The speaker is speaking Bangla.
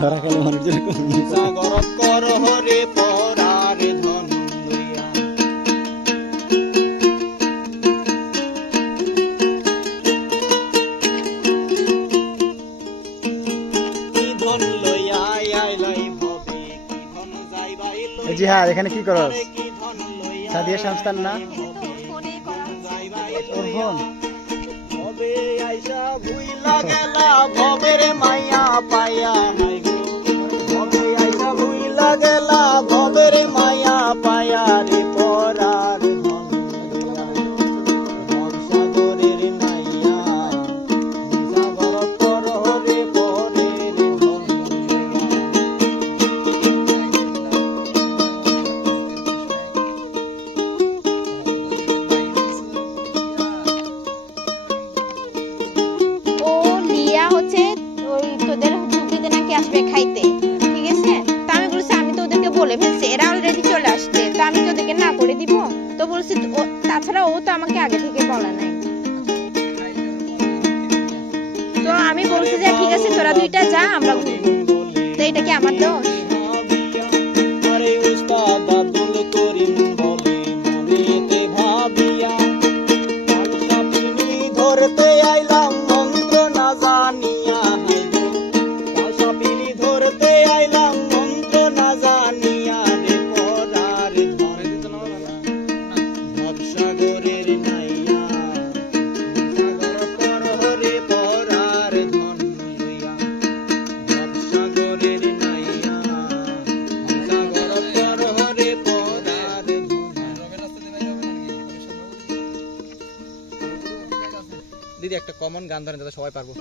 ধরা খেলে মানুষের সাগর কর হরে পরার ধন লইয়া কি ধন লইয়া আইলাই ভবে কি ধন যাইবাই লইয়া জি হ্যাঁ এখানে কি করস কি ধন লইয়া সাদিয়া সংস্থান না যাইবাই ওর লইয়া বোন ভবে আইসা ভুইলা গেলা ভবের মাইয়া পাইয়া হাই গো ভবে আইসা ভুইলা গেলা ভবের মাইয়া পাইয়া রে পরার ধন সাগরের নাইয়া সাগর কর রে পরের ধন ও লিয়া হচ্ছে ওই তোদের ঝুঁকিতে নাকি আসবে খাইতে, ঠিক আছে? তা আমি বলছি আমি তো ওদেরকে বলে ফেলছি, এরা অলরেডি চলে আসছে, তো আমি তো ওদেরকে না করে দিব? তো বলছি তাছাড়া ও তো আমাকে আগে থেকে বলা নাই। তো আমি বলছি যে ঠিক আছে তোরা দুইটা যা, আমরা ঘুরবো। তো এটা কি আমার দোষ? আরে উস্তাদ আব্দুল করিম বলে মনেতে ভাবিয়া কালসা পিনি ধরতে আইলাম মন্ত্র না জানিয়া হাই গো কালসা পিনি ধরতে আইলাম মন্ত্র না জানিয়া রে পরার ধন ভবসাগরের নাইয়া সাগর কর হরে পরার ধন লইয়া ভবসাগরের নাইয়া সাগর কর হরে পরার ধন দিদি একটা কমন গান ধরেন যাতে সবাই পারবো।